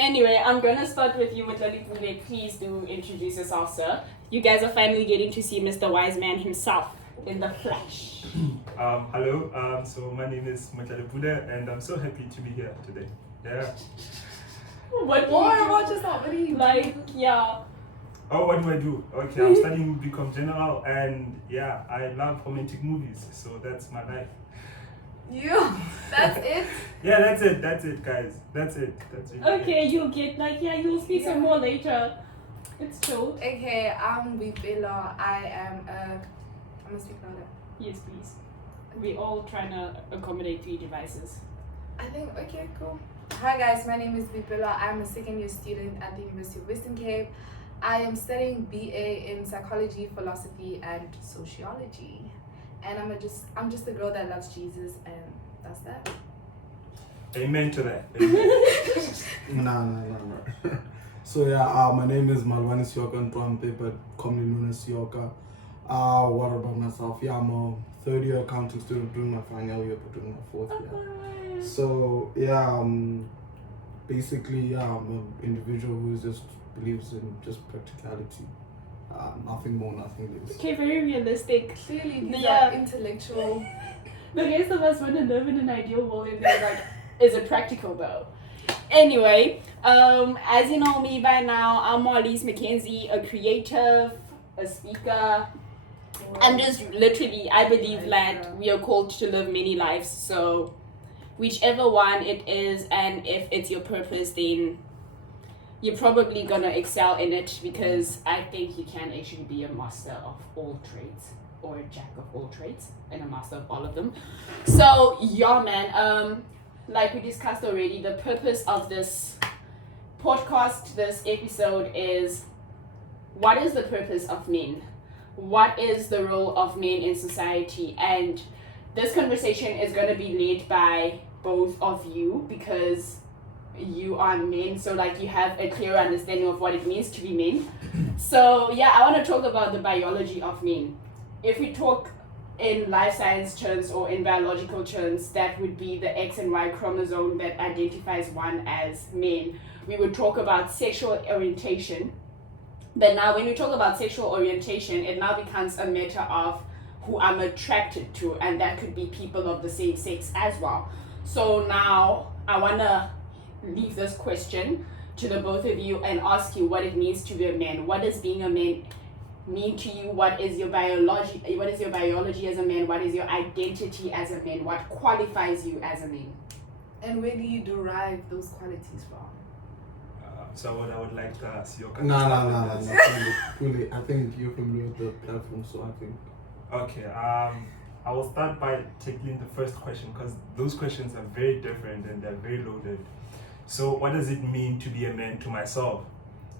Anyway, I'm gonna start with you, Mutlalipule. Please do introduce yourself, sir. You guys are finally getting to see Mr. Wise Man himself in the flesh. Hello. So my name is Untitled, and I'm so happy to be here today. Yeah. What do More you do? about yourself. What do you Like, yeah. Oh, what do I do? Okay, I'm studying Become General, and yeah, I love romantic movies. So that's my life. You. That's it. Yeah, that's it, guys. That's it. Okay, you'll get you'll speak some Yeah. more later. It's chill. Okay, I'm Bipela. I'm gonna speak louder. Yes, please. We all trying to accommodate 3 devices. I think, okay, cool. Hi guys, my name is Bipela. I'm a second year student at the University of Western Cape. I am studying BA in psychology, philosophy, and sociology. And I'm just a girl that loves Jesus, and that's that. Amen to that. Amen. No. So yeah, my name is Malwani Sioka Ntwampe, but commonly known as Sioka. What about myself? Yeah, I'm a third year accounting student doing my final year, but doing my 4th year. So yeah, basically I'm an individual who just believes in just practicality. Nothing more, nothing less. Okay, very realistic. Clearly, these Yeah. are intellectual. The rest of us want to live in an ideal world, and they're like, is it practical though? Anyway, as you know me by now, I'm Marlies McKenzie, a creative, a speaker. I'm just literally, I believe that we are called to live many lives. So, whichever one it is, and if it's your purpose, then you're probably gonna excel in it, because I think you can actually be a master of all trades, or a jack of all trades, and a master of all of them. So yeah, man, like we discussed already, the purpose of this podcast, this episode, is what is the purpose of men? What is the role of men in society? And this conversation is going to be led by both of you, because you are men, so like you have a clear understanding of what it means to be men. So yeah, I want to talk about the biology of men. If we talk in life science terms or in biological terms, that would be the X and Y chromosome that identifies one as men. We would talk about sexual orientation. But now when we talk about sexual orientation, it now becomes a matter of who I'm attracted to, and that could be people of the same sex as well. So now I want to leave this question to the both of you and ask you what it means to be a man. What does being a man mean to you? What is your biology as a man? What is your identity as a man? What qualifies you as a man? And where do you derive those qualities from? So what I would like to ask you. No. Fully. I think you're familiar with the platform, so I think. Okay. I will start by tackling the first question, because those questions are very different and they're very loaded. So what does it mean to be a man to myself?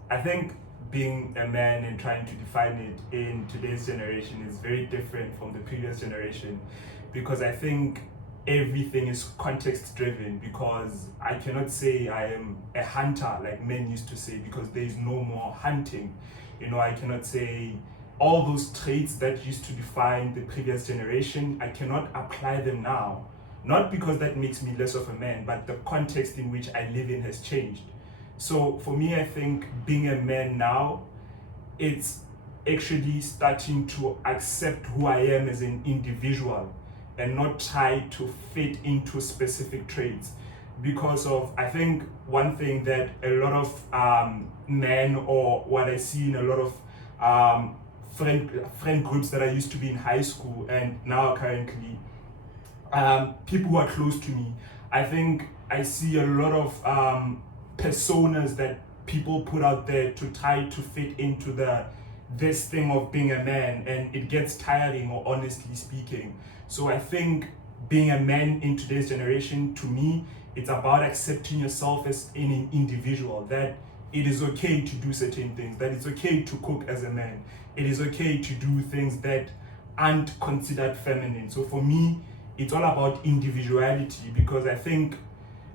I think being a man and trying to define it in today's generation is very different from the previous generation, because I think everything is context driven, because I cannot say I am a hunter like men used to say, because there is no more hunting. I cannot say all those traits that used to define the previous generation, I cannot apply them now. Not because that makes me less of a man, but the context in which I live in has changed. So for me, I think being a man now, it's actually starting to accept who I am as an individual and not try to fit into specific traits. Because of, I think one thing that a lot of men, or what I see in a lot of friend groups that I used to be in high school and now currently, people who are close to me, I think I see a lot of personas that people put out there to try to fit into this thing of being a man, and it gets tiring, or honestly speaking. So I think being a man in today's generation, to me, it's about accepting yourself as an individual, that it is okay to do certain things, that it's okay to cook as a man, it is okay to do things that aren't considered feminine. So for me, it's all about individuality, because I think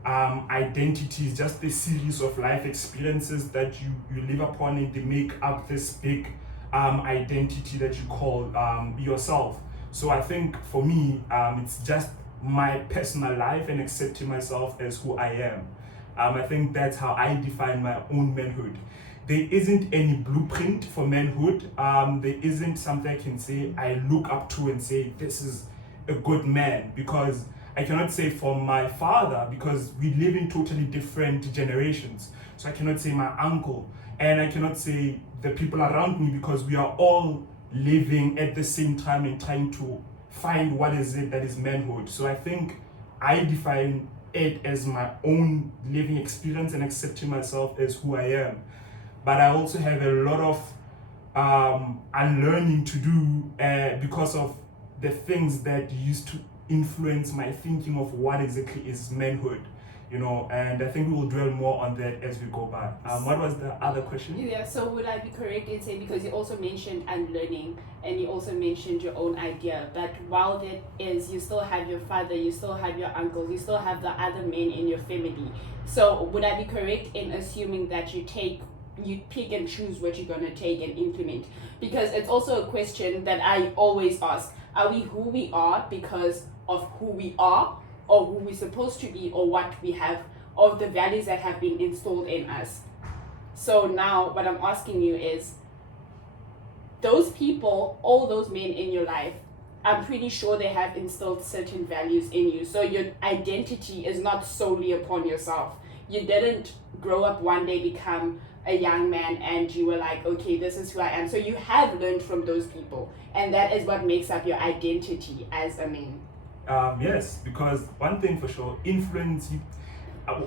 identity is just a series of life experiences that you live upon, and they make up this big identity that you call yourself. So I think for me, it's just my personal life and accepting myself as who I am. I think that's how I define my own manhood. There isn't any blueprint for manhood. There isn't something I can say I look up to and say this is a good man, because I cannot say for my father, because we live in totally different generations. So I cannot say my uncle, and I cannot say the people around me, because we are all living at the same time and trying to find what is it that is manhood. So I think I define it as my own living experience and accepting myself as who I am. But I also have a lot of unlearning to do because of the things that used to influence my thinking of what exactly is manhood, and I think we will dwell more on that as we go by. What was the other question? Yeah, so would I be correct in saying, because you also mentioned unlearning and you also mentioned your own idea, that while that is, you still have your father, you still have your uncles, you still have the other men in your family. So would I be correct in assuming that you pick and choose what you're going to take and implement? Because it's also a question that I always ask. Are we who we are because of who we are, or who we're supposed to be, or what we have, or the values that have been installed in us? So now what I'm asking you is, those people, all those men in your life, I'm pretty sure they have instilled certain values in you. So your identity is not solely upon yourself. You didn't grow up one day, become a young man, and you were like, okay, this is who I am. So you have learned from those people, and that is what makes up your identity as a man. Yes, because one thing for sure, influence.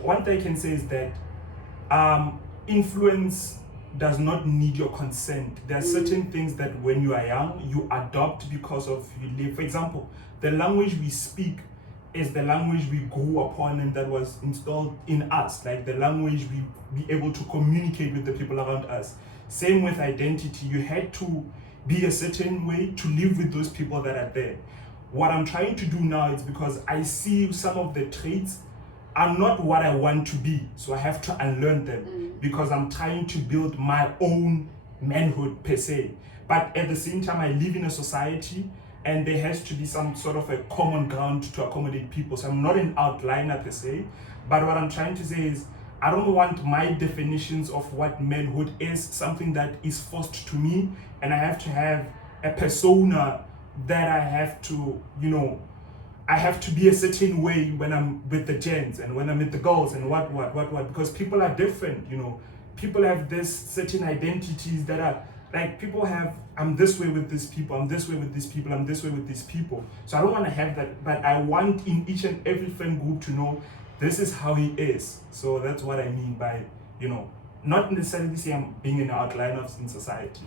One thing I can say is that influence does not need your consent. There are certain things that when you are young, you adopt because of you live. For example, the language we speak is the language we grew upon and that was installed in us, like the language we be able to communicate with the people around us. Same with identity. You had to be a certain way to live with those people that are there. What I'm trying to do now is, because I see some of the traits are not what I want to be, so I have to unlearn them, because I'm trying to build my own manhood per se. But at the same time, I live in a society and there has to be some sort of a common ground to accommodate people. So I'm not an outliner per se, but what I'm trying to say is, I don't want my definitions of what manhood is something that is forced to me, and I have to have a persona that I have to, I have to be a certain way when I'm with the gents and when I'm with the girls and what, because people are different, People have this certain identities that are, like, people have, I'm this way with these people, I'm this way with these people, I'm this way with these people. So I don't want to have that, but I want in each and every friend group to know this is how he is. So that's what I mean by, not necessarily say I'm being an outlier in society.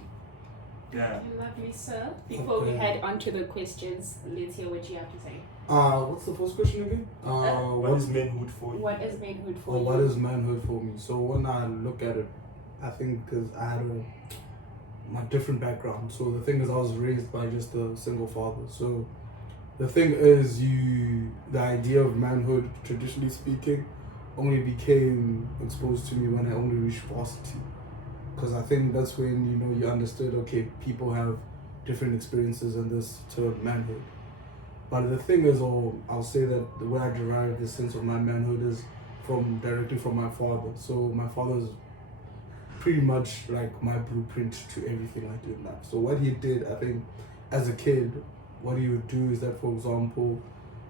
Yeah. Lovely, sir. Before we head on to the questions, let's hear what you have to say. What's the first question again? What is manhood for you? What is manhood for you? What is manhood for me? So when I look at it, I think because I had my different background. So the thing is, I was raised by just a single father. So the thing is, the idea of manhood, traditionally speaking, only became exposed to me when I only reached varsity. Because I think that's when you understood, okay, people have different experiences in this term manhood. But the thing is, I'll say that the way I derive the sense of my manhood is directly from my father. So my father is pretty much like my blueprint to everything I do in life. So what he did, I think, as a kid, what he would do is that, for example,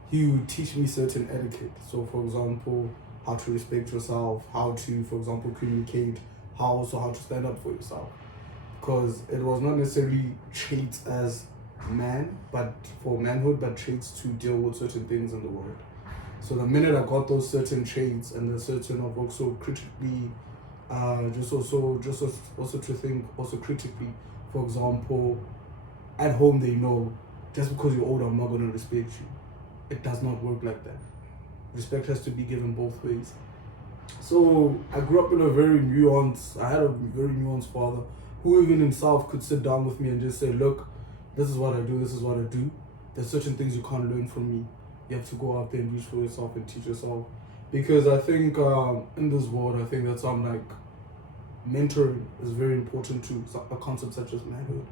he would teach me certain etiquette. So, for example, how to respect yourself, how to, for example, communicate, how to stand up for yourself. Because it was not necessarily traits as man, but for manhood, but traits to deal with certain things in the world. So the minute I got those certain traits and the certain of also critically, also to think also critically. For example, at home they know just because you're older, I'm not going to respect you. It does not work like that. Respect has to be given both ways. So I grew up in I had a very nuanced father who even himself could sit down with me and just say, look, this is what I do, this is what I do. There's certain things you can't learn from me. You have to go out there and reach for yourself and teach yourself. Because I think in this world, I think that mentoring is very important to a concept such as manhood.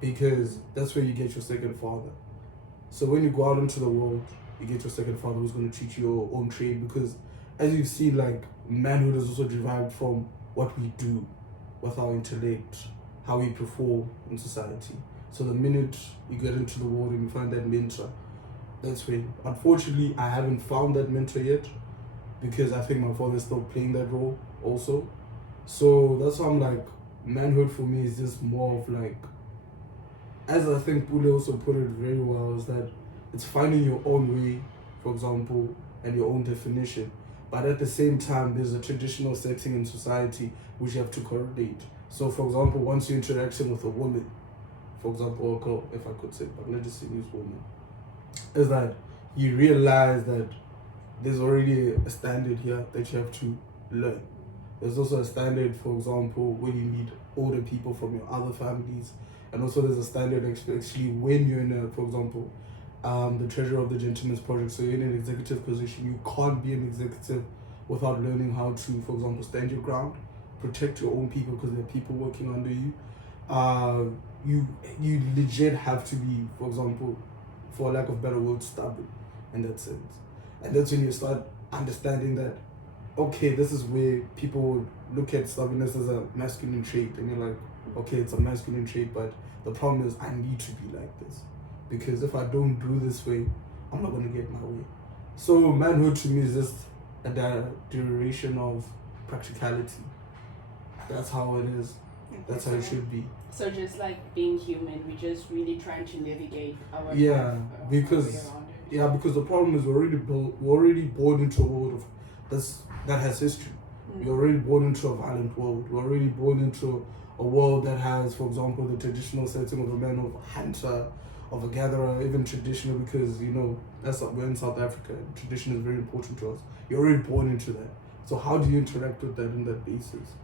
Because that's where you get your second father. So when you go out into the world, you get your second father who's going to teach you your own trade. Because as you see, like, manhood is also derived from what we do with our intellect, how we perform in society. So the minute you get into the world and you find that mentor, that's when, unfortunately, I haven't found that mentor yet, because I think my father's still playing that role also. So that's why I'm like, manhood for me is just more of like, as I think Pule also put it very well, is that it's finding your own way, for example, and your own definition. But at the same time, there's a traditional setting in society which you have to correlate. So, for example, once you're interacting with a woman, for example, or girl, if I could say, but let's just say use woman, is that you realize that there's already a standard here that you have to learn. There's also a standard, for example, when you meet older people from your other families, and also there's a standard especially when you're in a, for example, the treasurer of the gentleman's project, so you're in an executive position. You can't be an executive without learning how to, for example, stand your ground, protect your own people because there are people working under you. You legit have to be, for example, for lack of better word, stubborn in that sense. And that's when you start understanding that, okay, this is where people look at stubbornness as a masculine trait, and you're like, okay, it's a masculine trait, but the problem is I need to be like this, because if I don't do this way, I'm not going to get my way. So manhood to me is just a duration of practicality. That's how it is. That's how it should be. So just like being human, we're just really trying to navigate our life, because way around it. yeah, because the problem is we're already born into a world of that has history. We're already born into a violent world. We're already born into a world that has, for example, the traditional setting of a man of a hunter, of a gatherer, even traditional, because we're in South Africa. Tradition is very important to us. You're already born into that. So how do you interact with that in that basis?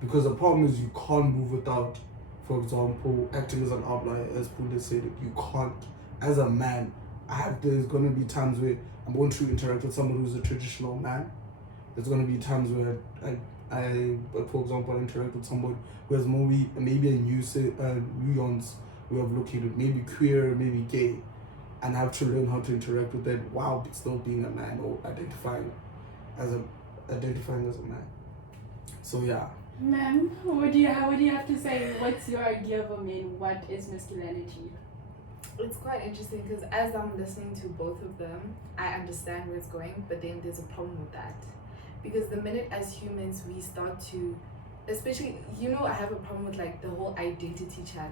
Because the problem is you can't move without, for example, acting as an outlier, as Pule said. You can't. As a man, there's going to be times where I'm going to interact with someone who's a traditional man. There's going to be times where for example, I interact with someone who has maybe a nuance way of looking at it, maybe queer, maybe gay, and I have to learn how to interact with that while still being a man or identifying as a man. So yeah. Ma'am, what do you have to say? What's your idea of a man? What is masculinity? It's quite interesting because as I'm listening to both of them, I understand where it's going, but then there's a problem with that. Because the minute as humans we start to, especially, I have a problem with like the whole identity chat.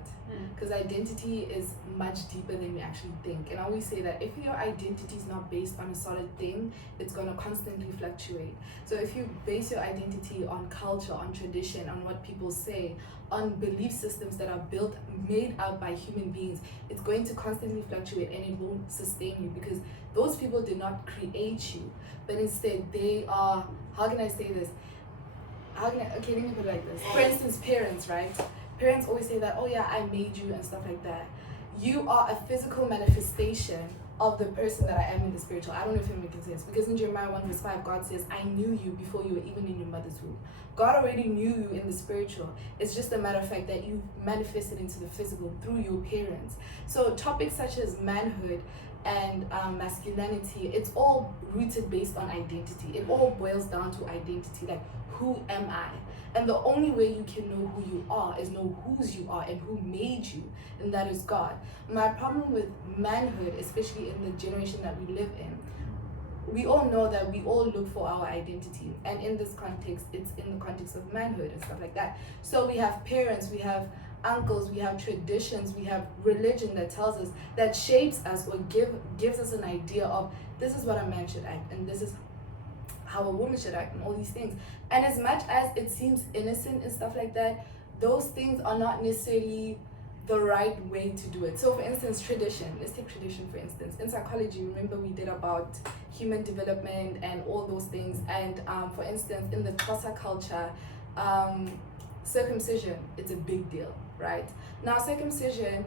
Because identity is much deeper than we actually think. And I always say that if your identity is not based on a solid thing, it's going to constantly fluctuate. So if you base your identity on culture, on tradition, on what people say, on belief systems that are made out by human beings, it's going to constantly fluctuate and it won't sustain you, because those people did not create you, but instead they are, how can I say this? Okay, let me put it like this. For instance, parents, right? Parents always say that, oh yeah, I made you and stuff like that. You are a physical manifestation of the person that I am in the spiritual. I don't know if it makes sense, because in Jeremiah 1:5, God says, I knew you before you were even in your mother's womb. God already knew you in the spiritual. It's just a matter of fact that you manifested into the physical through your parents. So topics such as manhood and masculinity, it's all rooted based on identity. It all boils down to identity, like, who am I? And the only way you can know who you are is know whose you are and who made you, and that is God. My problem with manhood, especially in the generation that we live in, we all know that we all look for our identity, and in this context, it's in the context of manhood and stuff like that. So we have parents, we have uncles, we have traditions, we have religion that tells us, that shapes us or gives us an idea of this is what a man should act and this is how a woman should act and all these things. And as much as it seems innocent and stuff like that, those things are not necessarily the right way to do it. So for instance, tradition, let's take tradition for instance. In psychology, remember we did about human development and all those things, and for instance in the Xhosa culture, circumcision, it's a big deal, right? Now circumcision,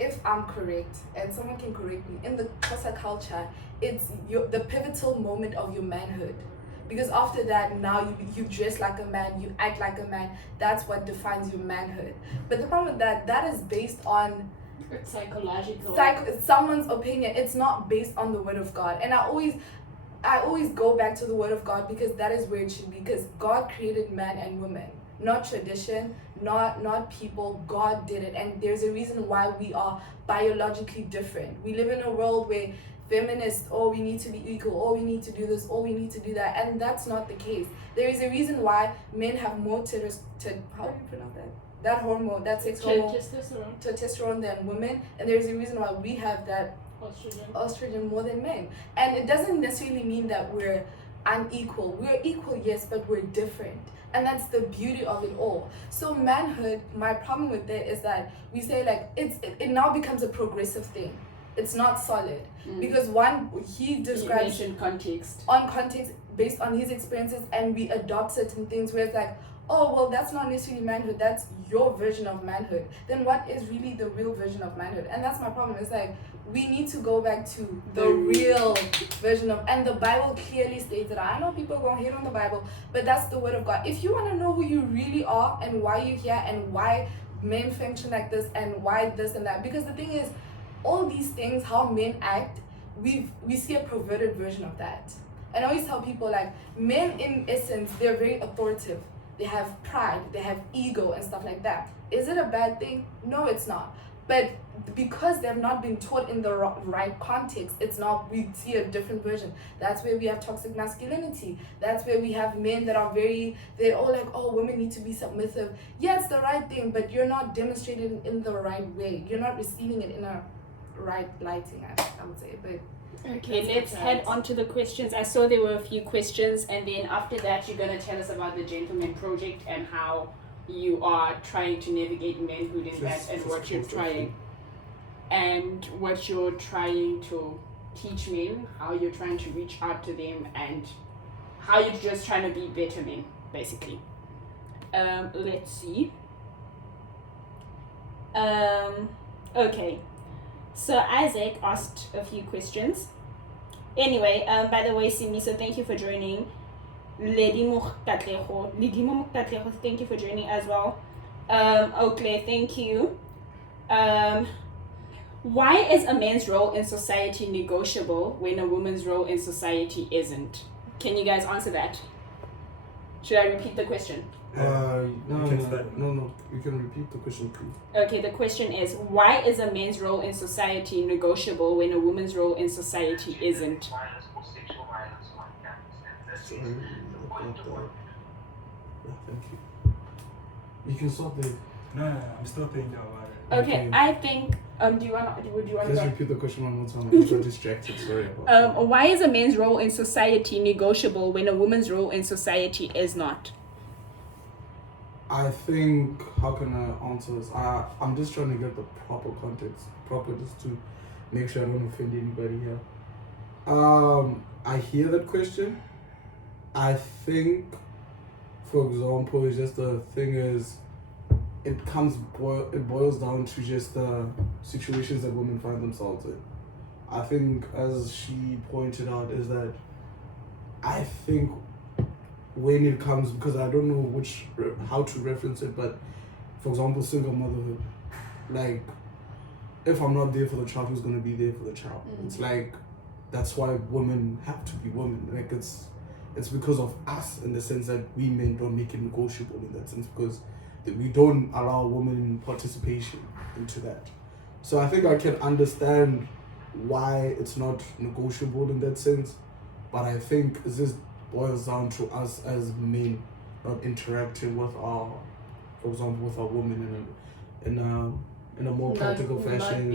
if I'm correct, and someone can correct me, in the Xhosa culture, it's the pivotal moment of your manhood. Because after that, now you dress like a man, you act like a man, that's what defines your manhood. But the problem with that is based on psychological. Someone's opinion. It's not based on the word of God. And I always, I always go back to the word of God because that is where it should be, because God created man and woman, not tradition, not people. God did it, and there's a reason why we are biologically different. We live in a world where feminists, oh, we need to be equal, oh, we need to do this, oh, we need to do that, and that's not the case. There is a reason why men have more how do you pronounce that? That hormone, that sex hormone, testosterone than women, and there's a reason why we have that estrogen more than men. And it doesn't necessarily mean that we're unequal. We're equal, yes, but we're different. And that's the beauty of it all. So manhood, my problem with it is that we say like it now becomes a progressive thing. It's not solid. Because he describes context based on his experiences, and we adopt certain things where it's like, oh, well, that's not necessarily manhood, that's your version of manhood. Then what is really the real version of manhood? And that's my problem. It's like, we need to go back to the real version of, and the Bible clearly states it. I know people are going to hate on the Bible, but that's the word of God. If you want to know who you really are and why you're here and why men function like this and why this and that, because the thing is, all these things, how men act, we see a perverted version of that. And I always tell people, like, men in essence, they're very authoritative. They have pride, they have ego and stuff like that. Is it a bad thing? No, it's not. But because they've not been taught in the right context, it's not, we see a different version. That's where we have toxic masculinity. That's where we have men that are they're all like, oh, women need to be submissive. Yeah, it's the right thing, but you're not demonstrating it in the right way. You're not receiving it in a right lighting, I would say. But okay, let's head on to the questions. I saw there were a few questions, and then after that you're going to tell us about the Gentleman Project and how you are trying to navigate manhood in that, and what you're trying to teach men, how you're trying to reach out to them, and how you're just trying to be better men, basically. Let's see. Okay. So Isaac asked a few questions. Anyway, by the way, Simi, so thank you for joining. Ledimo Muktatlejo, thank you for joining as well. Oakley, thank you. Why is a man's role in society negotiable when a woman's role in society isn't? Can you guys answer that? Should I repeat the question? No. You can repeat the question, please. Okay, the question is, why is a man's role in society negotiable when a woman's role in society isn't? Sorry about that. Yeah, thank you. You can stop there. No, I'm still thinking about it. Okay, I think. Would you want to? Just repeat the question one more time. I'm so distracted. Sorry about that. Why is a man's role in society negotiable when a woman's role in society is not? I think, how can I answer this? I'm just trying to get the proper context, just to make sure I don't offend anybody here. I hear that question. I think, for example, it's just the thing is, it boils down to just the situations that women find themselves in. I think, as she pointed out, is that I think when it comes, because I don't know how to reference it, but for example, single motherhood, like, if I'm not there for the child, who's going to be there for the child? It's like, that's why women have to be women. Like, it's because of us, in the sense that we men don't make it negotiable in that sense, because we don't allow women participation into that. So I think I can understand why it's not negotiable in that sense, but I think this boils down to us as men not interacting with for example, with our women in a more practical fashion.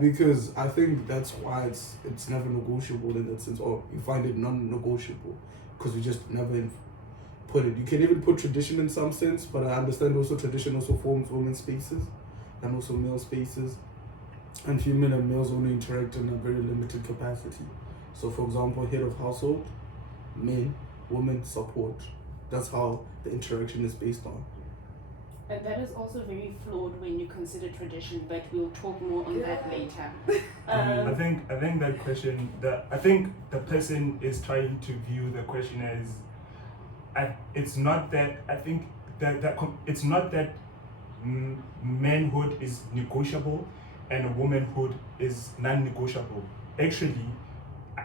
Because I think that's why it's never negotiable in that sense, or you find it non-negotiable because we just never put it. You can even put tradition in some sense, but I understand also tradition also forms women's spaces and also male spaces, and female and males only interact in a very limited capacity. So, for example, head of household, men, women, support. That's how the interaction is based on. And that is also very flawed when you consider tradition, but we'll talk more on that later. I think that question, I think the person is trying to view the question as, it's not that, I think that it's not that manhood is negotiable and womanhood is non-negotiable. Actually,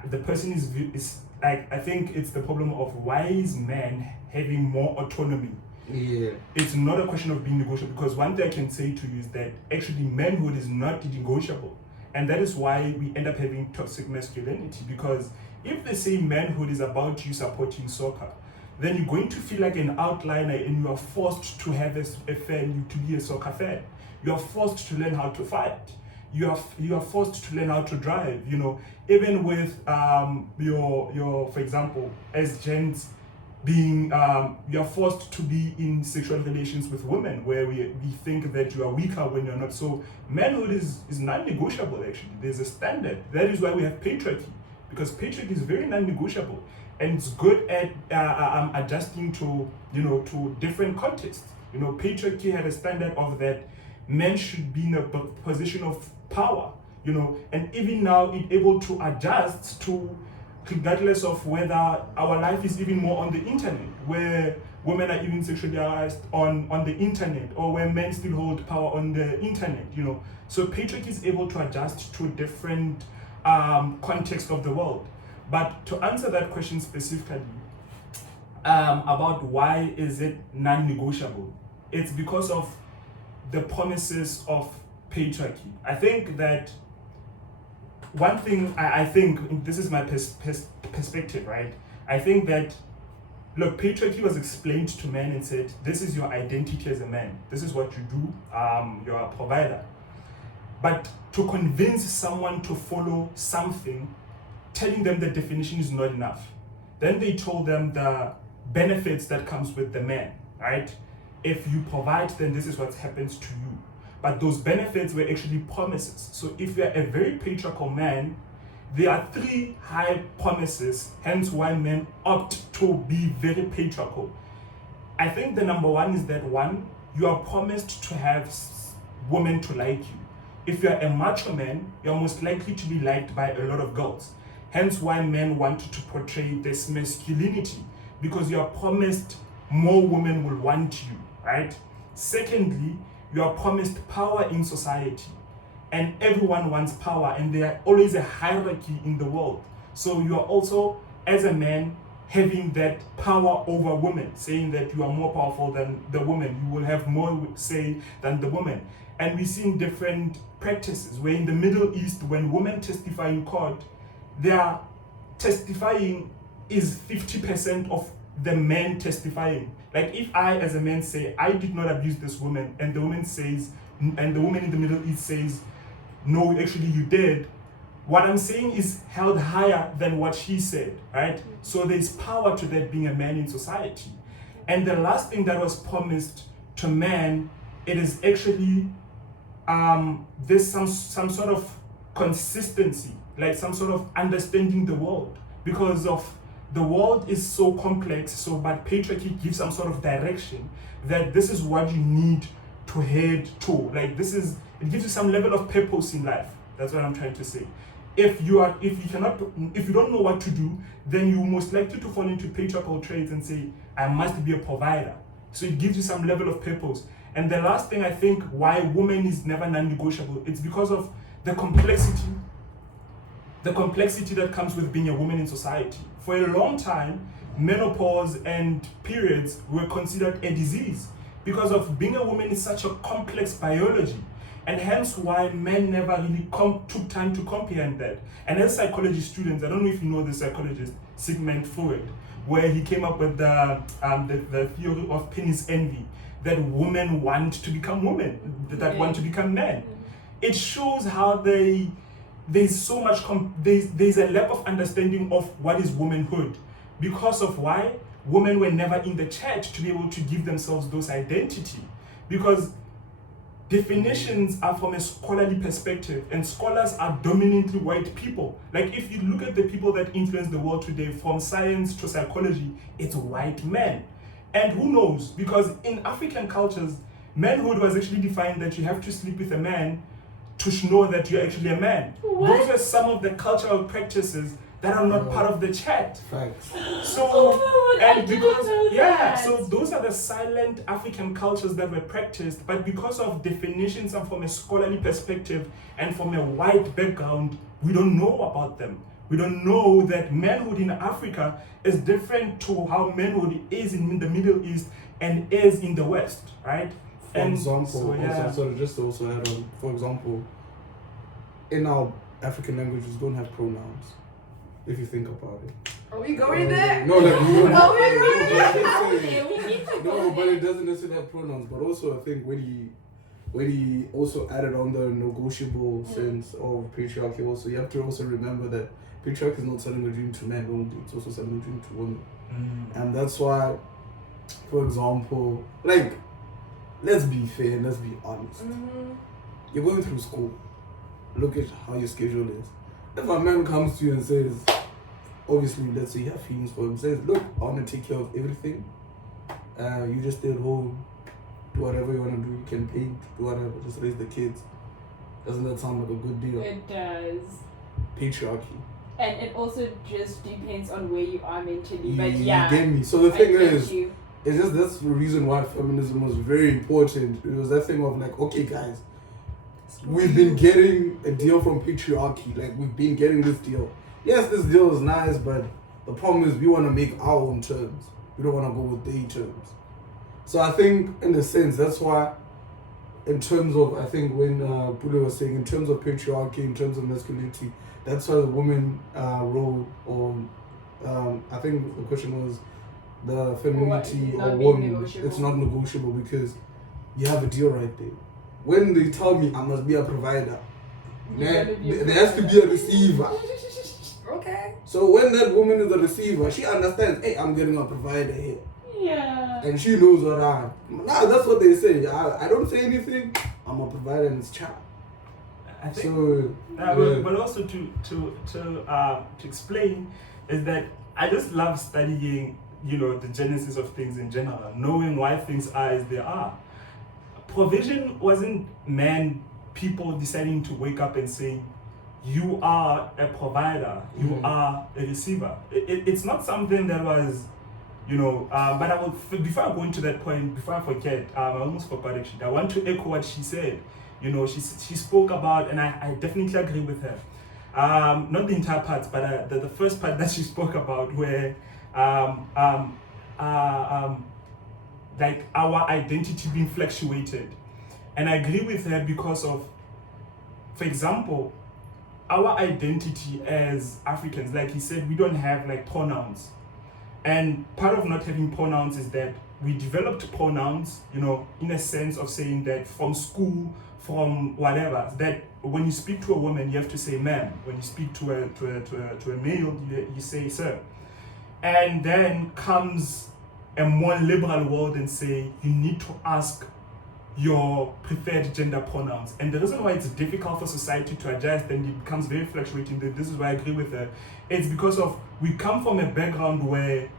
the person is like, I think it's the problem of why is man having more autonomy. Yeah. It's not a question of being negotiable, because one thing I can say to you is that actually manhood is not negotiable. And that is why we end up having toxic masculinity, because if they say manhood is about you supporting soccer, then you're going to feel like an outliner and you are forced to have a fan, to be a soccer fan. You are forced to learn how to fight. You are forced to learn how to drive, you know, even with your for example, as gents being you are forced to be in sexual relations with women where we think that you are weaker when you're not. So manhood is non-negotiable. Actually, there's a standard. That is why we have patriarchy, because patriarchy is very non-negotiable, and it's good at adjusting to, you know, to different contexts. You know, patriarchy had a standard of that men should be in a position of power, you know, and even now it's able to adjust to, regardless of whether our life is even more on the internet, where women are even sexually harassed on the internet, or where men still hold power on the internet, you know. So patriarchy is able to adjust to different context of the world. But to answer that question specifically, about why is it non-negotiable, it's because of the promises of patriarchy. I think that one thing, I think this is my perspective, right? I think that, look, patriarchy was explained to men and said, this is your identity as a man. This is what you do. You're a provider. But to convince someone to follow something, telling them the definition is not enough. Then they told them the benefits that comes with the man, right? If you provide, then this is what happens to you. But those benefits were actually promises. So if you're a very patriarchal man, there are 3 high promises, hence why men opt to be very patriarchal. I think the number one is that, one, you are promised to have women to like you. If you're a macho man, you're most likely to be liked by a lot of girls. Hence why men want to portray this masculinity, because you are promised more women will want you, right? Secondly, you are promised power in society, and everyone wants power, and there are always a hierarchy in the world. So you are also, as a man, having that power over women, saying that you are more powerful than the woman, you will have more say than the woman. And we're seeing different practices where in the Middle East, when women testify in court, their testifying is 50% of the men testifying. Like if I as a man say, I did not abuse this woman, and the woman says, and the woman in the Middle East says, no, actually you did, what I'm saying is held higher than what she said, right? So there's power to that being a man in society. And the last thing that was promised to man, it is actually there's some sort of consistency, like some sort of understanding the world, because of the world is so complex. So but patriarchy gives some sort of direction that this is what you need to head to. Like it gives you some level of purpose in life. That's what I'm trying to say. If you don't know what to do, then you're most likely to fall into patriarchal traits and say, I must be a provider. So it gives you some level of purpose. And the last thing I think why woman is never non-negotiable, it's because of the complexity that comes with being a woman in society. For a long time, menopause and periods were considered a disease because of being a woman is such a complex biology. And hence why men never really took time to comprehend that. And as psychology students, I don't know if you know the psychologist Sigmund Freud, where he came up with the theory of penis envy, that women want to become women, that want to become men. It shows how there's so much, there's a lack of understanding of what is womanhood. Because of why? Women were never in the church to be able to give themselves those identity. Because definitions are from a scholarly perspective, and scholars are dominantly white people. Like if you look at the people that influence the world today, from science to psychology, it's white men. And who knows? Because in African cultures, manhood was actually defined that you have to sleep with a man to know that you're actually a man. What? Those are some of the cultural practices that are not part of the chat. Facts. So, Oh, I and didn't because, know yeah, that. so those are the silent African cultures that were practiced, but because of definitions and from a scholarly perspective and from a white background, we don't know about them. We don't know that manhood in Africa is different to how manhood is in the Middle East and is in the West, right? For example, yeah. sorry, just to also add on, for example, in our African languages don't have pronouns, if you think about it. Are we going there? No, like we don't have Oh, no, but it doesn't necessarily have pronouns. But also, I think when he also added on the negotiable sense of patriarchy, also you have to also remember that patriarchy is not selling a dream to men only; it's also selling a dream to women, and that's why, for example, like, let's be fair and let's be honest. You're going through school. Look at how your schedule is. If a man comes to you and says, obviously, let's say you have feelings for him, says, look, I want to take care of everything. You just stay at home, do whatever you want to do. You can paint, do whatever, just raise the kids. Doesn't that sound like a good deal? It does. Patriarchy. And it also just depends on where you are mentally. But You yeah. get me? So the thing I get is, you. it's just that's the reason why feminism was very important. It was that thing of like, okay, guys, we've been getting a deal from patriarchy. Like, we've been getting this deal. Yes, this deal is nice, but the problem is we want to make our own terms. We don't want to go with their terms. So I think, in a sense, that's why, in terms of, I think when Pule was saying, in terms of patriarchy, in terms of masculinity, that's why the woman role, or I think the question was the femininity Not or being woman. negotiable. It's not negotiable because you have a deal right there. When they tell me I must be a provider, there has to be a receiver. Okay. So when that woman is a receiver, she understands, hey, I'm getting a provider here. Yeah. And she knows what I am. Now that's what they say. I don't say anything, I'm a provider and it's child. I think, So, but also to explain is that I just love studying, the genesis of things in general, knowing why things are as they are. Provision wasn't people deciding to wake up and say, you are a provider, you are a receiver. It's not something that was, but I will, before I go into that point, before I forget, I almost forgot actually, I want to echo what she said. She spoke about, and I definitely agree with her. Not the entire part, but the first part that she spoke about, where like our identity being fluctuated. And I agree with her because of, for example, our identity as Africans, like he said, we don't have like pronouns. And part of not having pronouns is that we developed pronouns, in a sense of saying that from school, from whatever, that when you speak to a woman, you have to say ma'am. When you speak to a male, you say sir. And then comes a more liberal world and say you need to ask your preferred gender pronouns. And the reason why it's difficult for society to adjust and it becomes very fluctuating, this is why I agree with her, it's because of we come from a background where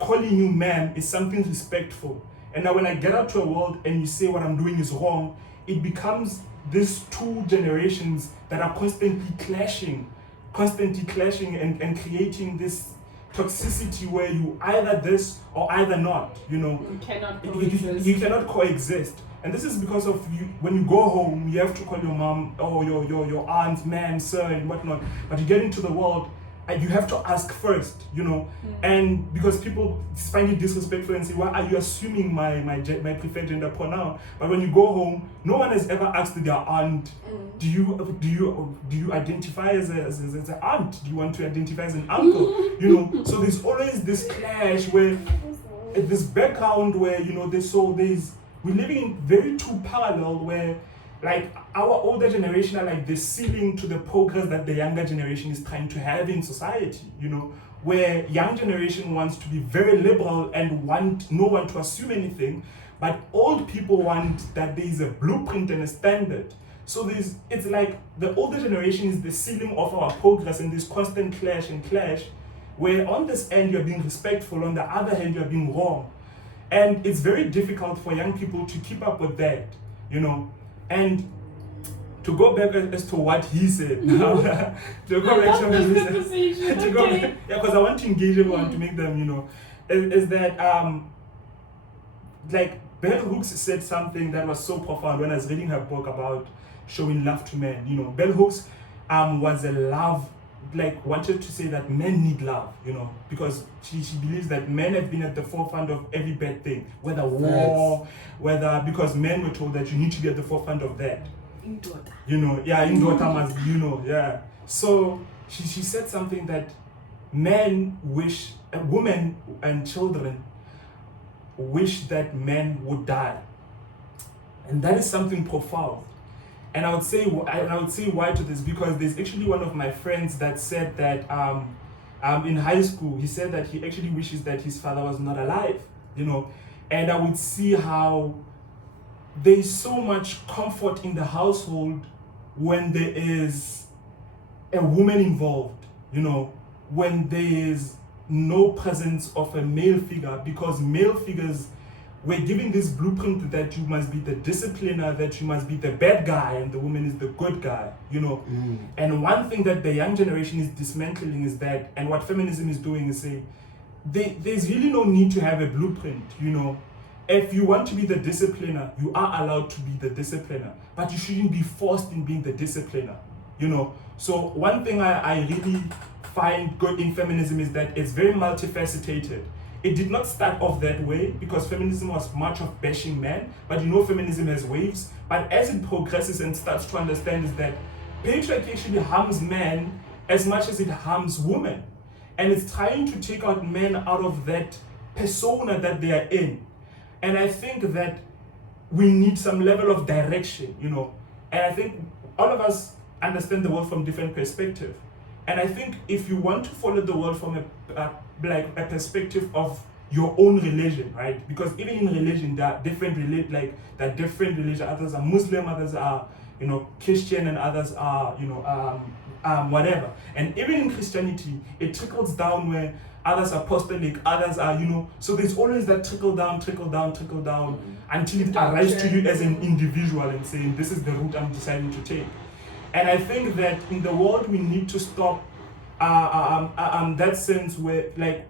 calling you ma'am is something respectful. And now when I get out to a world and you say what I'm doing is wrong, it becomes these two generations that are constantly clashing and creating this toxicity where you either this or either not, You cannot coexist. You cannot coexist. And this is because of you. When you go home, you have to call your mom or your aunt, ma'am, sir, and whatnot. But you get into the world, and you have to ask first, And because people find it disrespectful and say, "Why are you assuming my preferred gender pronoun?" But when you go home, no one has ever asked their aunt, "Do you identify as an aunt? Do you want to identify as an uncle?" So there's always this clash where this background where we're living in very two parallel where like our older generation are like the ceiling to the progress that the younger generation is trying to have in society, where young generation wants to be very liberal and want no one to assume anything, but old people want that there is a blueprint and a standard. So it's like the older generation is the ceiling of our progress and this constant clash, where on this end you're being respectful, on the other hand you're being wrong. And it's very difficult for young people to keep up with that, And to go back as to what he said, because I want to engage everyone to make them, is that like Bell Hooks said something that was so profound when I was reading her book about showing love to men. Bell Hooks was a love like wanted to say that men need love, you know, because she believes that men have been at the forefront of every bad thing, whether war, whether, because men were told that you need to be at the forefront of that. You know, yeah, in daughter must be, you know, yeah. So she said something that men wish, women and children wish that men would die. And that is something profound. And I would say why to this, because there's actually one of my friends that said that in high school, he said that he actually wishes that his father was not alive, you know. And I would see how there is so much comfort in the household when there is a woman involved, you know, when there is no presence of a male figure, because male figures were given this blueprint that you must be the discipliner, that you must be the bad guy, and the woman is the good guy, you know. And one thing that the young generation is dismantling is that, and what feminism is doing is saying, there's really no need to have a blueprint, you know. If you want to be the discipliner, you are allowed to be the discipliner, but you shouldn't be forced in being the discipliner, you know. So one thing I really find good in feminism is that it's very multifaceted. It did not start off that way because feminism was much of bashing men, but you know feminism has waves. But as it progresses and starts to understand is that patriarchy actually harms men as much as it harms women. And it's trying to take out men out of that persona that they are in. And I think that we need some level of direction, you know. And I think all of us understand the world from different perspectives. And I think if you want to follow the world from a perspective of your own religion, right? Because even in religion, there are different religions. Others are Muslim, others are, you know, Christian, and others are, you know, whatever. And even in Christianity, it trickles down where others are apostolic, others are, you know. So there's always that trickle down, until it arrives to you as an individual and saying, this is the route I'm deciding to take. And I think that in the world we need to stop that sense where, like,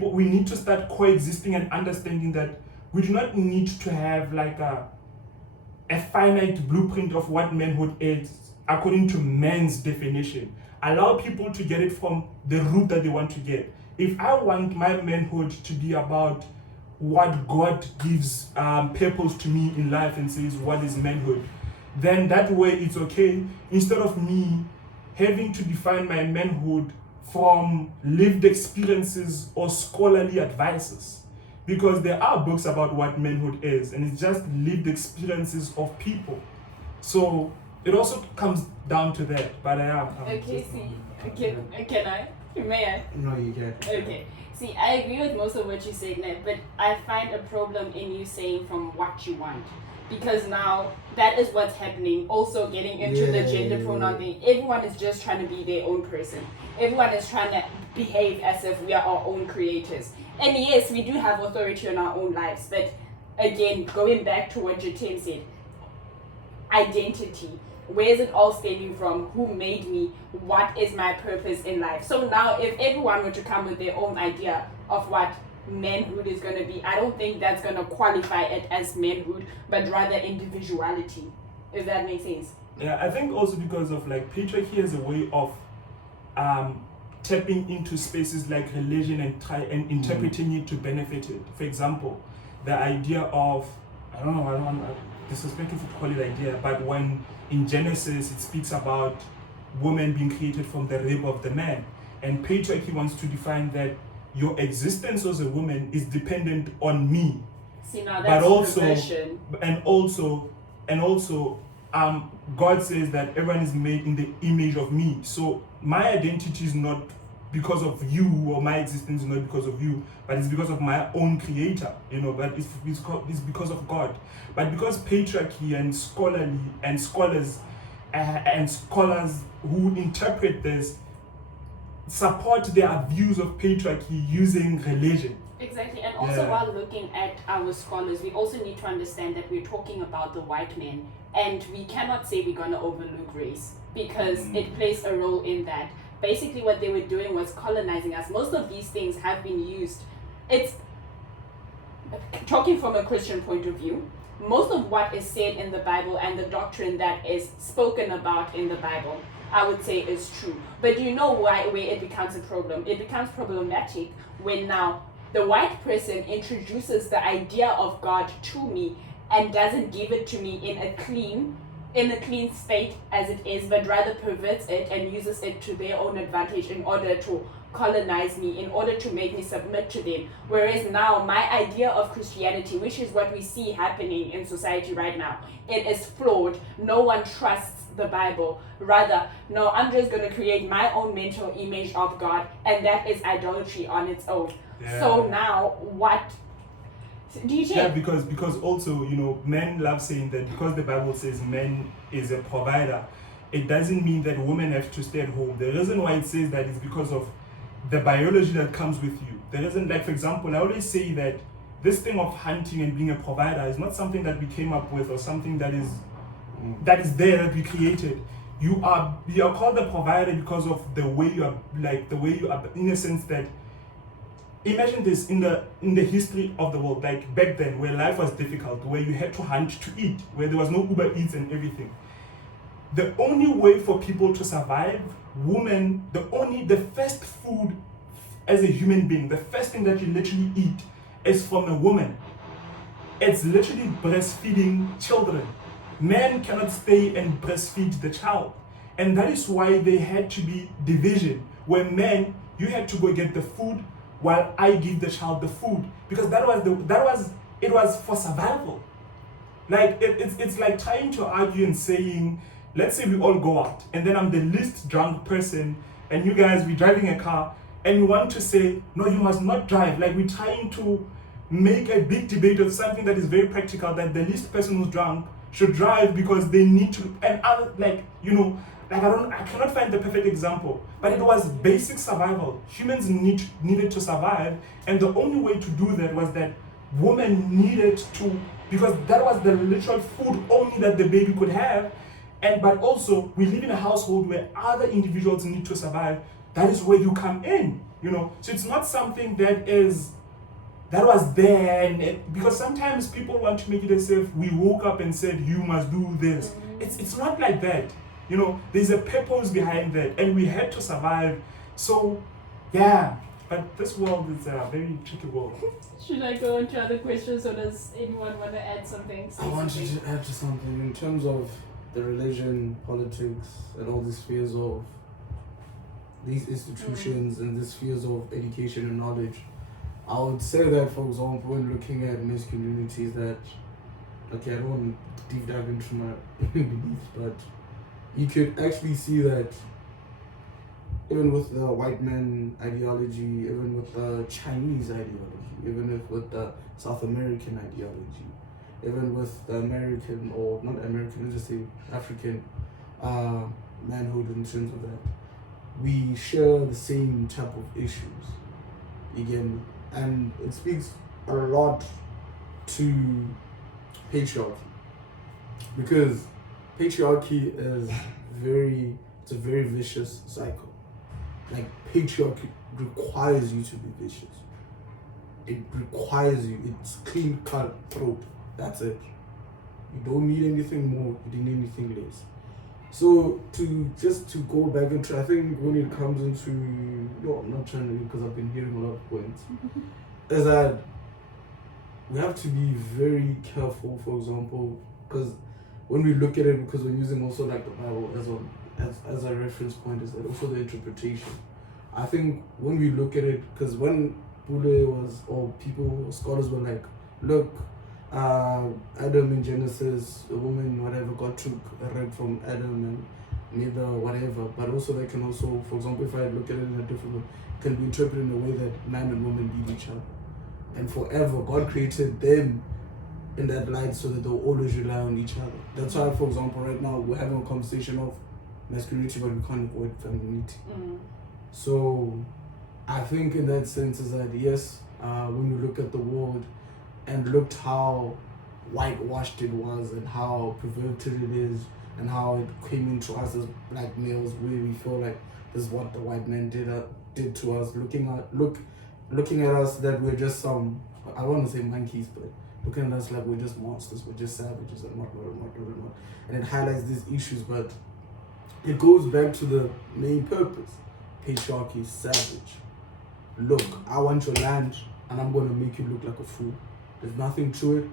we need to start coexisting and understanding that we do not need to have like a finite blueprint of what manhood is according to man's definition. Allow people to get it from the root that they want to get. If I want my manhood to be about what God gives purpose to me in life and says what is manhood, then that way it's okay, instead of me having to define my manhood from lived experiences or scholarly advices. Because there are books about what manhood is, and it's just lived experiences of people. So it also comes down to that. But okay, see, can I? May I? No, you can. Okay. See, I agree with most of what you said, Ned, but I find a problem in you saying from what you want. Because now that is what's happening. Also getting into the gender pronoun thing. Everyone is just trying to be their own person. Everyone is trying to behave as if we are our own creators. And yes, we do have authority in our own lives. But again, going back to what Jatim said, identity. Where is it all stemming from? Who made me? What is my purpose in life? So now if everyone were to come with their own idea of what manhood is going to be, I don't think that's going to qualify it as manhood, but rather individuality, if that makes sense. Yeah, I think also because of like patriarchy has a way of tapping into spaces like religion and interpreting it to benefit it. For example, the idea of, I don't want disrespectful to call it idea, but when in Genesis it speaks about woman being created from the rib of the man, and patriarchy wants to define that your existence as a woman is dependent on me. See, now that's perversion. And also, God says that everyone is made in the image of me. So my identity is not because of you, or my existence is not because of you, but it's because of my own creator, you know, but it's because of God. But because patriarchy and scholars who interpret this support their views of patriarchy using religion. Exactly, and also while looking at our scholars, we also need to understand that we're talking about the white man, and we cannot say we're going to overlook race, because it plays a role in that. Basically what they were doing was colonizing us. Most of these things have been used. It's talking from a Christian point of view. Most of what is said in the Bible and the doctrine that is spoken about in the Bible I would say is true. But you know why where it becomes a problem? It becomes problematic when now the white person introduces the idea of God to me and doesn't give it to me in a clean state as it is, but rather perverts it and uses it to their own advantage in order to colonize me, in order to make me submit to them. Whereas now my idea of Christianity, which is what we see happening in society right now, it is flawed. No one trusts the Bible. Rather, no, I'm just going to create my own mental image of God, and that is idolatry on its own. Yeah. So now what do you think? Yeah, because also, you know, men love saying that because the Bible says man is a provider, it doesn't mean that women have to stay at home. The reason why it says that is because of the biology that comes with you. There isn't, like, for example, I always say that this thing of hunting and being a provider is not something that we came up with or something that is there, that we created. You are called a provider because of the way you are, in a sense that, imagine this in the history of the world, like back then where life was difficult, where you had to hunt to eat, where there was no Uber Eats and everything. The only way for people to survive, the first food as a human being, the first thing that you literally eat is from a woman. It's literally breastfeeding children. Men cannot stay and breastfeed the child. And that is why there had to be division, where men, you had to go get the food while I give the child the food. Because it was for survival. Like it's like trying to argue and saying, let's say we all go out and then I'm the least drunk person and you guys, we're driving a car and you want to say, no, you must not drive. Like we're trying to make a big debate of something that is very practical, that the least person who's drunk should drive because they need to, and other, like, you know, like I cannot find the perfect example, but it was basic survival. Humans needed to survive, and the only way to do that was that women needed to, because that was the literal food only that the baby could have. And but also we live in a household where other individuals need to survive. That is where you come in, you know. So it's not something that was there, and because sometimes people want to make it as if we woke up and said you must do this. It's not like that, you know. There's a purpose behind that, and we had to survive. So yeah, but this world is a very tricky world. Should I go on to other questions, or does anyone want to add something? I wanted to add to something in terms of the religion, politics, and all these spheres of these institutions and these spheres of education and knowledge. I would say that, for example, when looking at masculinities, that, okay, I don't want to deep dive into my beliefs, but you could actually see that even with the white man ideology, even with the Chinese ideology, even with the South American ideology, even with the American, or not American, let's just say African manhood in terms of that, we share the same type of issues. Again, and it speaks a lot to patriarchy, because patriarchy is it's a very vicious cycle. Like, patriarchy requires you to be vicious. It requires you, it's clean cut throat. That's it. You don't need anything more, you don't need anything less. So to go back into, I think when it comes into, no, I'm not trying to, because I've been hearing a lot of points, is that we have to be very careful, for example, because when we look at it, because we're using also like the Bible as a reference point, is that also the interpretation. I think when we look at it, because when Bule was, or people, scholars were like, look, Adam in Genesis, a woman, whatever, God took a rib from Adam and made the whatever, but also they can also, for example, if I look at it in a different way, it can be interpreted in a way that man and woman need each other. And forever, God created them in that light so that they'll always rely on each other. That's why, for example, right now we're having a conversation of masculinity, but we can't avoid femininity. So I think in that sense is that, yes, when we look at the world and looked how whitewashed it was and how perverted it is and how it came into us as black males, where we feel like this is what the white man did to us, looking at us that we're just some, I don't want to say monkeys, but looking at us like we're just monsters, we're just savages and what. And it highlights these issues, but it goes back to the main purpose. Patriarchy is savage. Look, I want your land and I'm gonna make you look like a fool. There's nothing to it.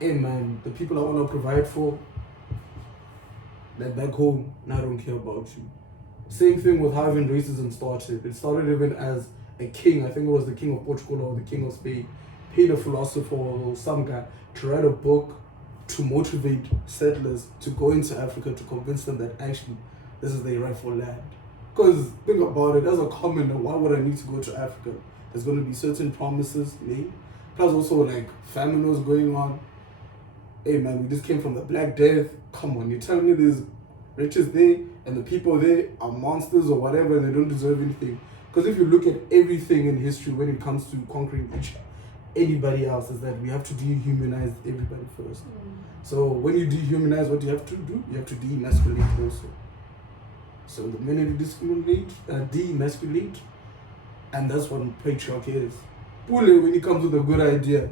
Hey man, the people I wanna provide for, they're back home and I don't care about you. Same thing with how even racism started. It started even as a king, I think it was the king of Portugal or the king of Spain, paid a philosopher or some guy to write a book to motivate settlers to go into Africa to convince them that actually this is their rightful land. Because think about it, as a commoner, why would I need to go to Africa? There's going to be certain promises made. Plus also like famine was going on. Hey man, we just came from the Black Death. Come on, you're telling me there's riches there and the people there are monsters or whatever and they don't deserve anything. Because if you look at everything in history when it comes to conquering anybody else, is that we have to dehumanize everybody first. So when you dehumanize, what you have to do? You have to demasculate also. So the minute you demasculate, and that's what patriarchy is. Pule, when it comes with a good idea,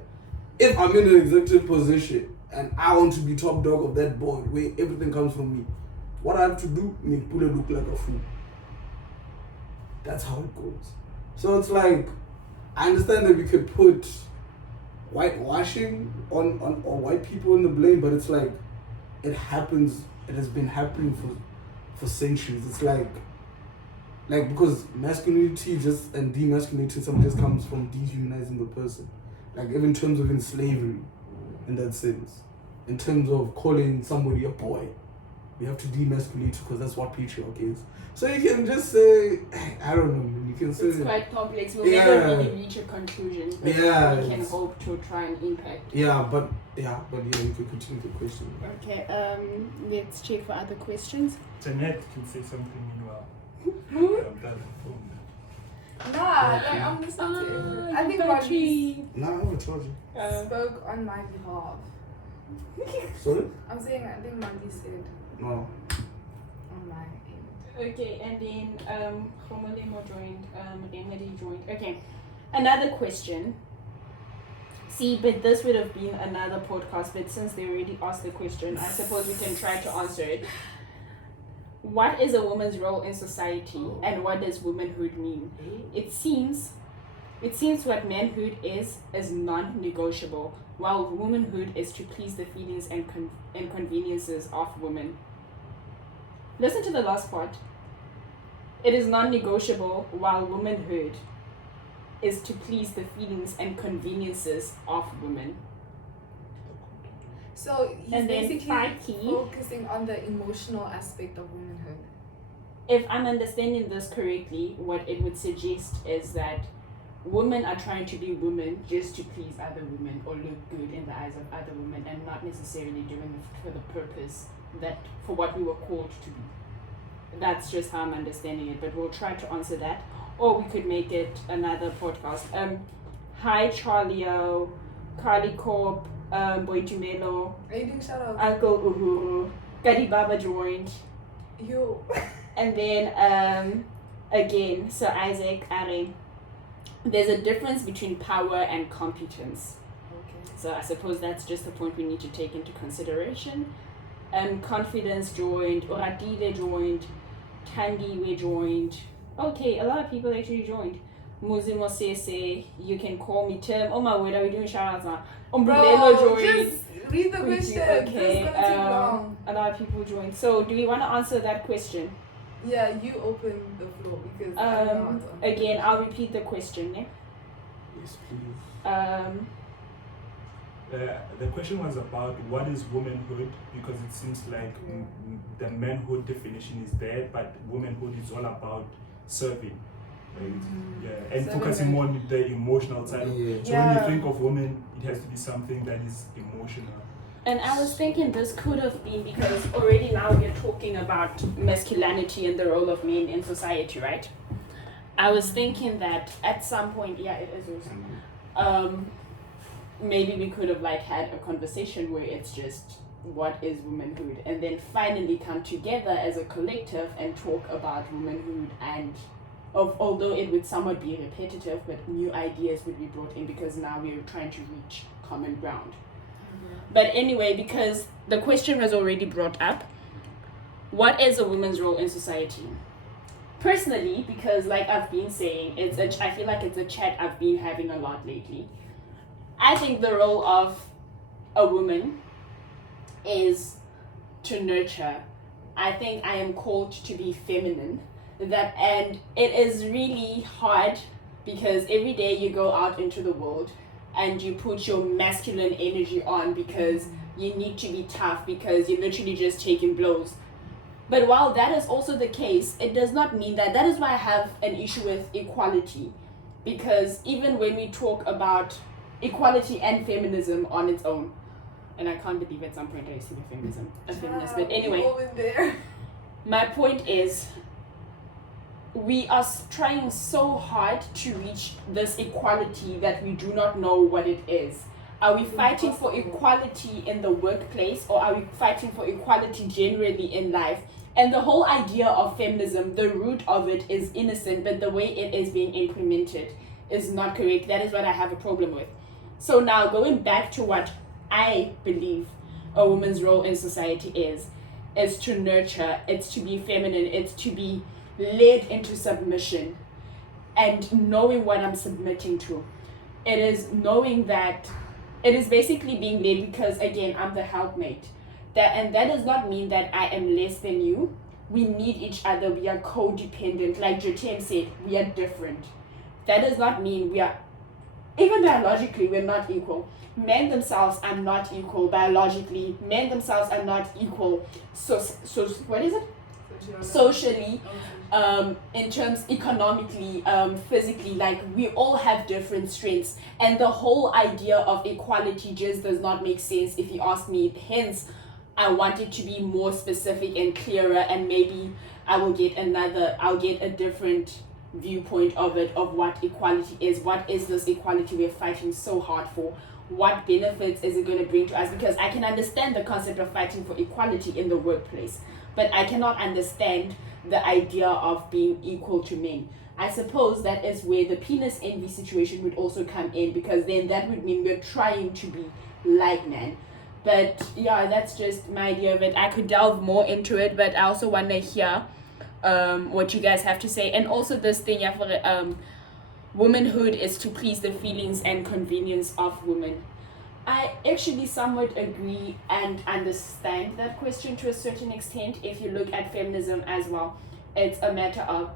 if I'm in an executive position and I want to be top dog of that board where everything comes from me, what I have to do, make Pule look like a fool. That's how it goes. So it's like, I understand that we could put whitewashing on or white people in the blame, but it's like, it happens, it has been happening for centuries. It's like because masculinity just and demasculinating something just comes from dehumanizing the person. Like even in terms of slavery, in that sense. In terms of calling somebody a boy, we have to demasculate because that's what patriarchy is. So you can just say, I don't know, you can say... It's quite complex. We'll never really reach a conclusion. But we can hope to try and impact. But you can continue the question. Okay, let's check for other questions. Jeanette can say something meanwhile. I'm listening to it. I think Margie I never told you. spoke on my behalf. Sorry? I'm saying I think Margie said No. on my end. Okay, and then Homolemo joined, Remedy joined. Okay, another question. See, but this would have been another podcast, but since they already asked the question, I suppose we can try to answer it. What is a woman's role in society and what does womanhood mean? It seems what manhood is non-negotiable, while womanhood is to please the feelings and conveniences of women. Listen to the last part. It is non-negotiable, while womanhood is to please the feelings and conveniences of women. So he's And then basically focusing on the emotional aspect of womanhood. If I'm understanding this correctly, what it would suggest is that women are trying to be women just to please other women or look good in the eyes of other women and not necessarily doing it for the purpose that for what we were called to be. That's just how I'm understanding it, but we'll try to answer that. Or we could make it another podcast. Hi Charlio, Carly Corp, Boy Tumelo, Are you doing shout outs? Uncle Uhuru, Kadi Baba joined. Yo. And then again, Sir Isaac Ari. There's a difference between power and competence. Okay. So I suppose that's just a point we need to take into consideration. Confidence joined, Oratile joined, Tandy we joined. Okay, a lot of people actually joined. Muzimo Sese, you can call me Tim. Oh my word, are we doing shout outs now? Umbrello joined. Just read the question. Okay, This is gonna take long. a lot of people joined. So do we want to answer that question? Yeah, you open the floor because I don't know how to answer. Again, I'll repeat the question, yeah? Yes, please. The question was about what is womanhood, because it seems like the manhood definition is there, but womanhood is all about serving. Right? Yeah, and Serving focusing more on the emotional side. Yeah. So when you think of women, it has to be something that is emotional. And I was thinking this could have been because already now we're talking about masculinity and the role of men in society, right? I was thinking that at some point, yeah, it is also. Maybe we could have had a conversation where it's just what is womanhood, and then finally come together as a collective and talk about womanhood, and although it would somewhat be repetitive, but new ideas would be brought in because now we're trying to reach common ground. But anyway, because the question was already brought up, what is a woman's role in society? Personally, because like I've been saying, I feel like it's a chat I've been having a lot lately. I think the role of a woman is to nurture. I think I am called to be feminine. And it is really hard because every day you go out into the world and you put your masculine energy on because you need to be tough, because you're literally just taking blows. But while that is also the case, it does not mean that. That is why I have an issue with equality. Because even when we talk about equality and feminism on its own, and I can't believe at some point I used to be a feminist. But anyway, my point is, we are trying so hard to reach this equality that we do not know what it is. Are we fighting for equality in the workplace, or are we fighting for equality generally in life? And the whole idea of feminism, the root of it is innocent, but the way it is being implemented is not correct. That is what I have a problem with. So now going back to what I believe a woman's role in society is to nurture, it's to be feminine, it's to be led into submission and knowing what I'm submitting to. It is knowing that it is basically being led because, again, I'm the helpmate. And that does not mean that I am less than you. We need each other. We are codependent. Like Jotem said, we are different. That does not mean we are, even biologically, we're not equal. Men themselves are not equal biologically. Men themselves are not equal. So what is it? Socially, in terms economically, physically, like we all have different strengths, and the whole idea of equality just does not make sense if you ask me. Hence, I want it to be more specific and clearer, and maybe I'll get a different viewpoint of it, of what equality is. What is this equality we're fighting so hard for? What benefits is it going to bring to us? Because I can understand the concept of fighting for equality in the workplace, but I cannot understand the idea of being equal to men. I suppose that is where the penis envy situation would also come in, because then that would mean we're trying to be like men. But yeah, that's just my idea of it. I could delve more into it, but I also want to hear what you guys have to say. And also this thing, womanhood is to please the feelings and convenience of women. I actually somewhat agree and understand that question to a certain extent. If you look at feminism as well, it's a matter of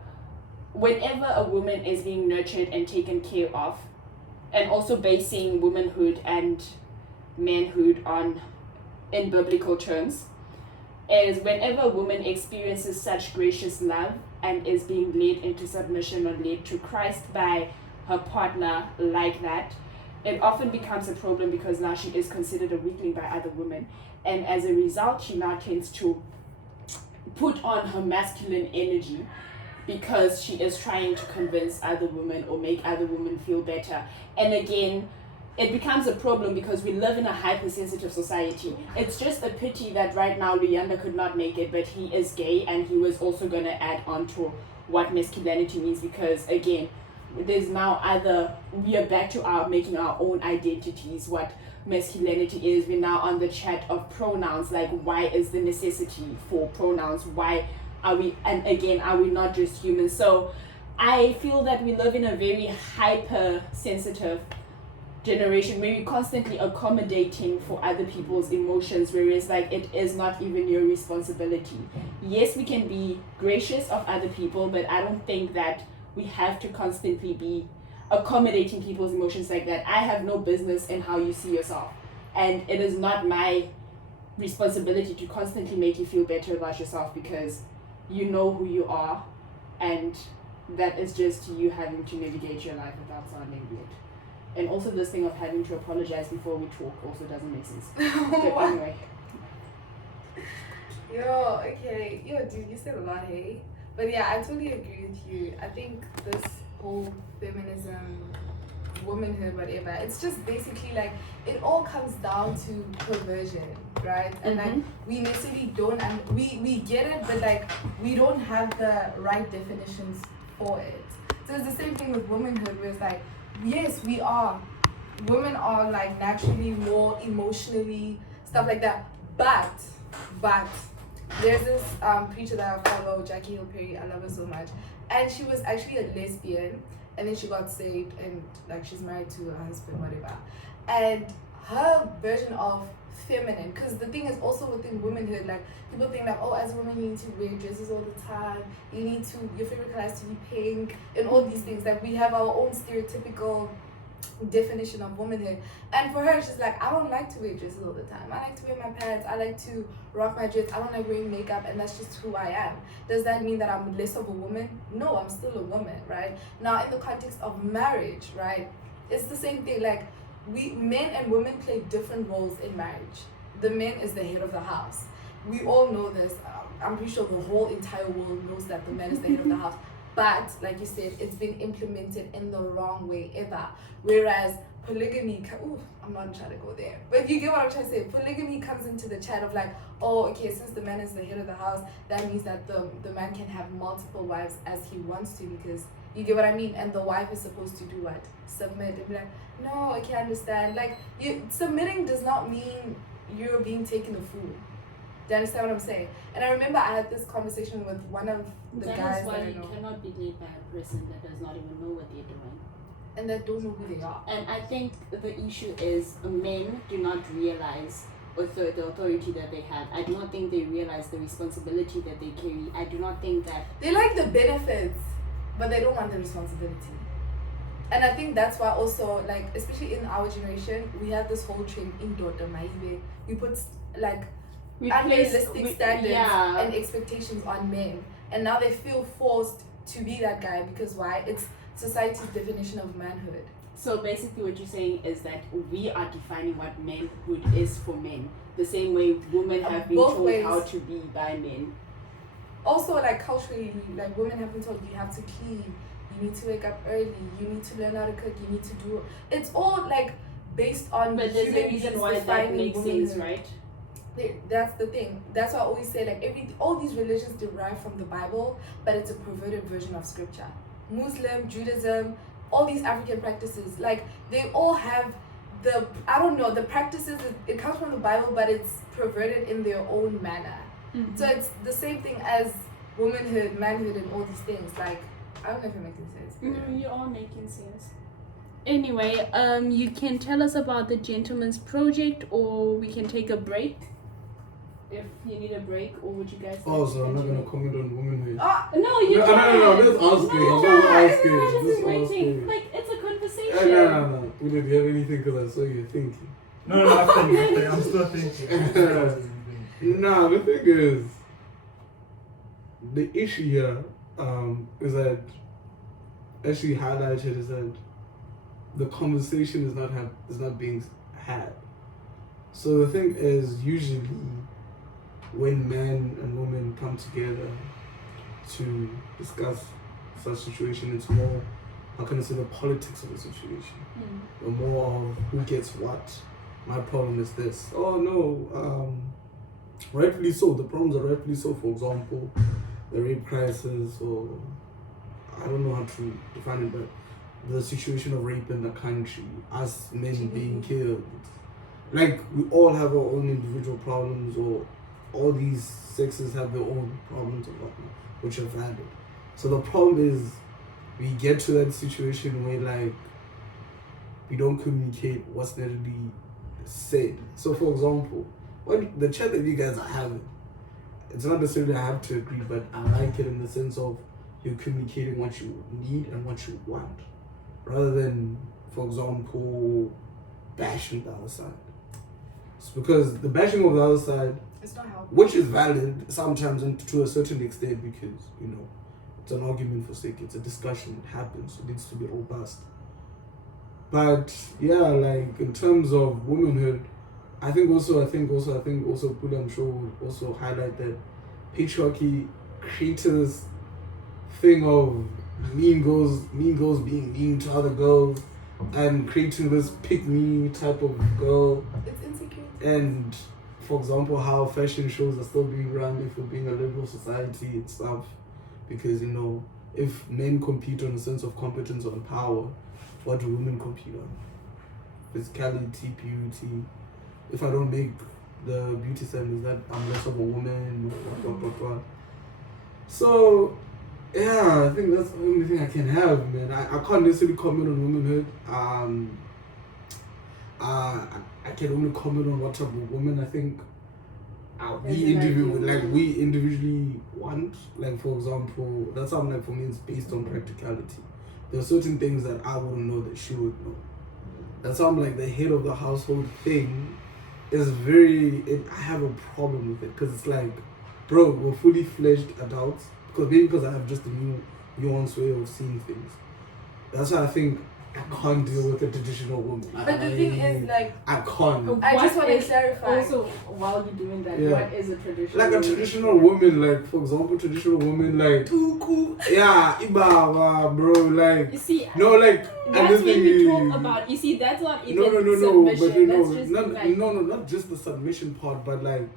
whenever a woman is being nurtured and taken care of, and also basing womanhood and manhood on in biblical terms, is whenever a woman experiences such gracious love and is being led into submission or led to Christ by her partner like that, it often becomes a problem because now she is considered a weakling by other women, and as a result she now tends to put on her masculine energy because she is trying to convince other women or make other women feel better. And again, it becomes a problem because we live in a hypersensitive society. It's just a pity that right now Luyanda could not make it, but he is gay, and he was also going to add on to what masculinity means, because again, there's now we are back to making our own identities, what masculinity is. We're now on the chat of pronouns, like why is the necessity for pronouns? Why are we, and again, are we not just humans? So I feel that we live in a very hypersensitive generation where we're constantly accommodating for other people's emotions, whereas like it is not even your responsibility. Yes, we can be gracious of other people, but I don't think that we have to constantly be accommodating people's emotions like that. I have no business in how you see yourself, and it is not my responsibility to constantly make you feel better about yourself, because you know who you are, and that is just you having to navigate your life without sounding weird. And also this thing of having to apologize before we talk also doesn't make sense. But anyway. Dude, you said a lot, hey? But yeah, I totally agree with you. I think this whole feminism, womanhood, whatever, it's just basically like, it all comes down to perversion, right? And like, we necessarily don't, and we get it, but like, we don't have the right definitions for it. So it's the same thing with womanhood, where it's like, yes, women are like naturally more emotionally, stuff like that, but There's this preacher that I follow, Jackie Hill Perry. I love her so much, and she was actually a lesbian, and then she got saved, and like she's married to a husband, whatever. And her version of feminine, because the thing is also within womanhood, like people think like, oh, as a woman you need to wear dresses all the time, you need to, your favorite color has to be pink, and all these things. Like we have our own stereotypical definition of womanhood, and for her she's like, I don't like to wear dresses all the time, I like to wear my pants, I like to rock my dress, I don't like wearing makeup, and that's just who I am. Does that mean that I'm less of a woman? No, I'm still a woman, right? Now in the context of marriage, right, it's the same thing. Like we men and women play different roles in marriage. The man is the head of the house. We all know this. I'm pretty sure the whole entire world knows that the man is the head of the house. But like you said, it's been implemented in the wrong way ever. Whereas polygamy, I'm not trying to go there, but you get what I'm trying to say. Polygamy comes into the chat of like, oh, okay, since the man is the head of the house, that means that the man can have multiple wives as he wants to, because you get what I mean. And the wife is supposed to do what? Submit. And be like, no, I can't understand. Like submitting does not mean you're being taken a fool. Do you understand what I'm saying? And I remember I had this conversation with one of the guys That is why that I you know, cannot be led by a person that does not even know what they're doing. and that don't know who they are. And I think the issue is men do not realize the authority that they have. I do not think they realize the responsibility that they carry. I do not think that They like the benefits, but they don't want the responsibility. And I think that's why also, like, especially in our generation, we have this whole trend in Dota Maive. We put like unrealistic standards and expectations on men, and now they feel forced to be that guy because why? It's society's definition of manhood. So basically what you're saying is that we are defining what manhood is for men, the same way women have been Both told ways. how to be by men. Also, like culturally, like women have been told you have to clean, you need to wake up early, you need to learn how to cook, you need to do. It's all like based on. But there's a human reason beings why that defining makes womanhood. sense, right? That's the thing. That's why I always say like all these religions derive from the Bible, but it's a perverted version of scripture. Muslim, Judaism, all these African practices, like they all have the practices. It comes from the Bible, but it's perverted in their own manner. Mm-hmm. So it's the same thing as womanhood, manhood, and all these things. Like I don't know if it makes any sense. No, you're all making sense. Anyway, you can tell us about the Gentleman's Project, or we can take a break. If you need a break, or would you guys? Oh, so I'm not gonna comment on womanhood. No, you No, can. no, just asking. No, Just everyone asking. is Just waiting. asking. Like it's a conversation. No. Do you have anything? Because I saw you thinking. No, I'm still thinking. Nah, the thing is, the issue here is that actually highlighted is that the conversation is not being had. So the thing is, usually when men and women come together to discuss such situation, it's more, how can I say, the politics of the situation. The more of who gets what. My problem is this. Oh no, rightfully so. The problems are rightfully so. For example, the rape crisis, or I don't know how to define it, but the situation of rape in the country, us men being killed. Like, we all have our own individual problems, or all these sexes have their own problems or whatnot, which are valid. So the problem is, we get to that situation where, like, we don't communicate what's necessarily said. So, for example, when the chat that you guys are having, it's not necessarily I have to agree, but I like it in the sense of you're communicating what you need and what you want, rather than, for example, bashing the other side. It's because the bashing of the other side, It's not helpful. which is valid sometimes and to a certain extent, because, you know, it's an argument for sake, it's a discussion, it happens, it needs to be robust. But yeah, like in terms of womanhood, I think also Puli, I'm sure would also highlight that patriarchy created this thing of mean girls being mean to other girls, and creating this pick me type of girl. It's insecure. And for example, how fashion shows are still being run if we're being a liberal society and stuff, because, you know, if men compete on a sense of competence or power, what do women compete on? Physicality, purity. If I don't make the beauty standards that I'm less of a woman, what. So, yeah, I think that's the only thing I can have, man. I can't necessarily comment on womanhood. I can only comment on what type of woman I think we individually want. Like, for example, that's something like for me it's based on practicality. There are certain things that I wouldn't know that she would know. That's something like the head of the household thing is I have a problem with it because it's like, bro, we're fully fledged adults because I have just a new nuanced way of seeing things. That's why I think I can't deal with a traditional woman. But the thing is, like, I can't. I just want to clarify. Also, while you're doing that, Yeah. what is a traditional Like a woman? traditional woman, like for example, traditional woman like yeah, Ibawa, bro, like You see, no, like that's when we talk about. You see, that's not even no, submission. but you know, that's just not just the submission part, but like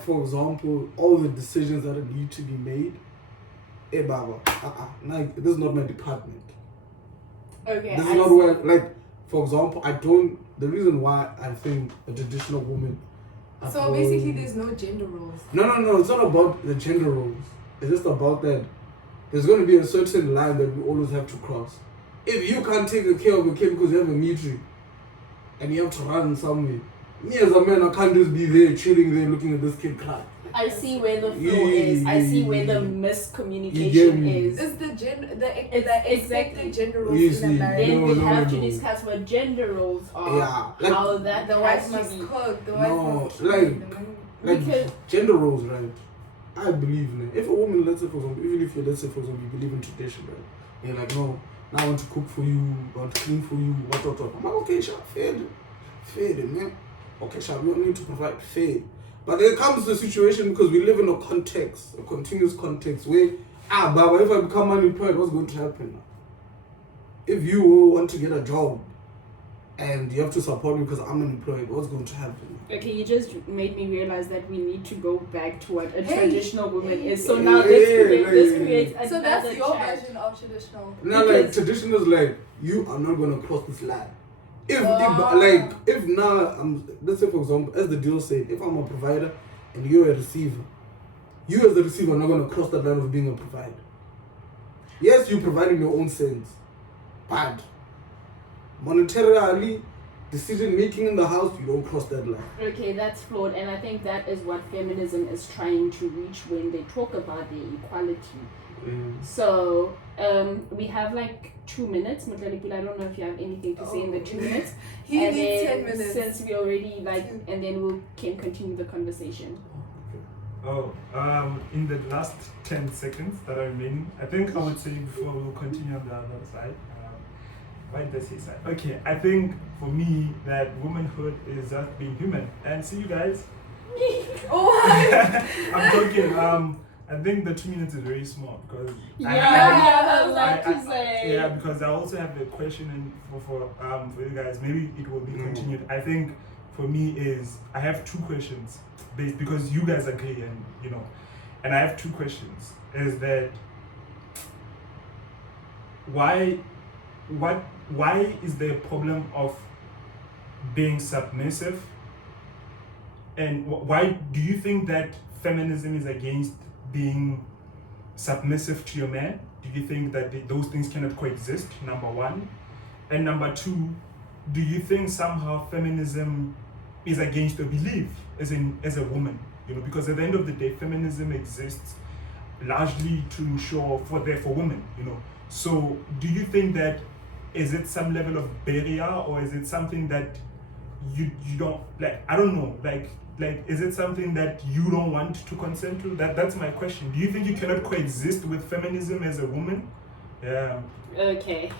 for example, all the decisions that need to be made. Baba, like this is not my department. Okay. This is not where, like, for example, the reason why I think a traditional woman. So basically, there's no gender roles. No, it's not about the gender roles. It's just about that there's going to be a certain line that we always have to cross. If you can't take care of your kid because you have a military and you have to run somewhere, me as a man, I can't just be there, chilling there, looking at this kid cry. I see where the flaw is. I see where the miscommunication is. Is the It's expected gender roles Easy. in a marriage? Then we have to no. discuss what gender roles are. Yeah, like- how that The has wife to must be. cook. The wife No, must clean. like- the man- Like Because- gender roles, right? I believe in it. If a woman, let's say for example, even if you let's say for example you believe in tradition, right? You're like, no, now I want to cook for you, I want to clean for you, what. I'm like, okay, sure, fair, man. Okay, sure, we don't need to provide fair. But then it comes to a situation because we live in a context, a continuous context where, Baba, if I become unemployed, what's going to happen now? If you want to get a job and you have to support me because I'm unemployed, what's going to happen? Okay, you just made me realize that we need to go back to what a Hey. traditional woman is. So Hey, now hey, this hey. creates So another that's your chat. version of traditional. Now, like Because- tradition is like you are not gonna cross this line. If let's say for example, as the deal said, if I'm a provider and you're a receiver, you as the receiver are not gonna cross that line of being a provider. Yes, you provide in your own sense, but monetarily, decision making in the house, you don't cross that line. Okay, that's flawed, and I think that is what feminism is trying to reach when they talk about the equality. So, we have like 2 minutes. Mutlalipula, I don't know if you have anything to say in the 2 minutes. He and needs then 10 minutes. since we already and then we can continue the conversation. In the last 10 seconds that are remaining, I think I would say before we'll continue on the other side. Why does he say? Okay, I think for me that womanhood is just being human. And see you guys. I'm joking. I think the 2 minutes is very small because I would like to say. yeah, because I also have a question for you guys. Maybe it will be continued. I think for me is I have 2 questions based because you guys agree and I have 2 questions. Is that why is there a problem of being submissive, and why do you think that feminism is against being submissive to your man? Do you think that those things cannot coexist? Number 1. And number 2, do you think somehow feminism is against your belief as a woman? Because at the end of the day, feminism exists largely to ensure for women. So do you think that is it some level of barrier, or is it something that you don't like? I don't know. Like is it something that you don't want to consent to? That's my question. Do you think you cannot coexist with feminism as a woman? Yeah. Okay.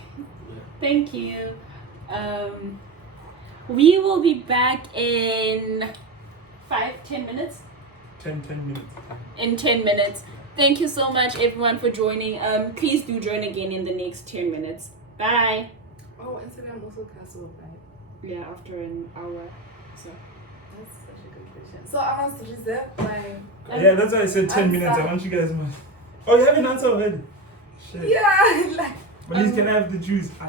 Thank you. We will be back in 5-10 minutes. 10 minutes. In 10 minutes. Thank you so much, everyone, for joining. Please do join again in the next 10 minutes. Bye. Oh, Instagram also cancelled, right? Yeah, after an hour. So. That's such a good question. So I want to reserve my. Yeah, that's why I said 10 minutes. I sorry. want you guys. Oh, you have an answer already. Shit. Yeah, like. But please, can I have the juice?